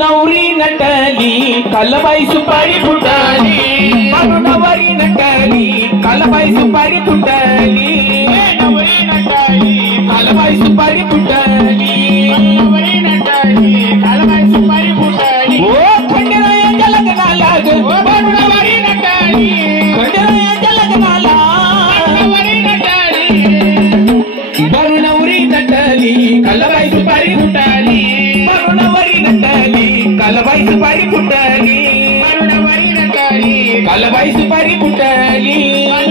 नवरी नटली कालबाई सुपारी फुटली नवरी नटली कालबाई सुपारी फुटली नवरी नटली कालबाई सुपारी फुटली नवरी नटली कालबाई सुपारी फुटली ओ खंडेरायाच्या लग्नाला नवरी नटली खंडेरायाच्या लग्नाला नवरी नटली नवरी नटली कालबाई सुपारी फुटली नवरी नटली कालबाई सुपारी फुटली नवरी नटली कालबाई सुपारी फुटली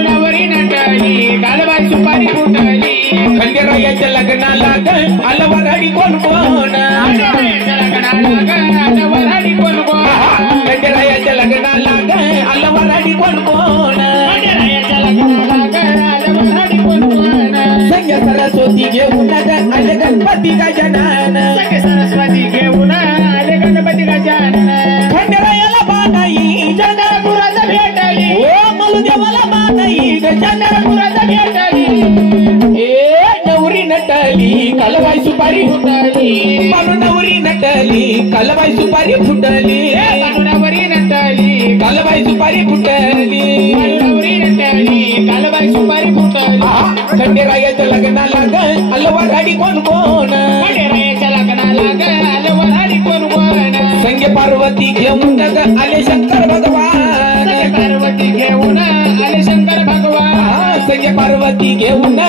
नवरी नटली कालबाई सुपारी फुटली खंडेरायाच्या लग्नाला आलं वराडी कोण कोण खंडेरायाच्या लग्नाला आलं वराडी कोण कोण संग सरस्वती घेऊन आले गणपती गजानन संग सरस्वती घेऊन आले गणपती गजानन खंडेरायाला बानाई चंद्रपुरात भेटली ओ मलुदेवाला बानाई चंद्रपुरात भेटली ए नवरी नटली कालबाई सुपारी फुटली नवरी नटली कालबाई सुपारी फुटली नवरी नटली कालबाई सुपारी फुटली नवरी नटली कालबाई सुपारी फुटली खंडेरायाच्या लग्नाला आलं वराडी कोण कोण खंडेरायाच्या लग्नाला आलं वराडी कोण कोण संगे पार्वती घेऊन आले शंकर भगवान पार्वती घेऊन आले शंकर भगवान संगे पार्वती घेऊन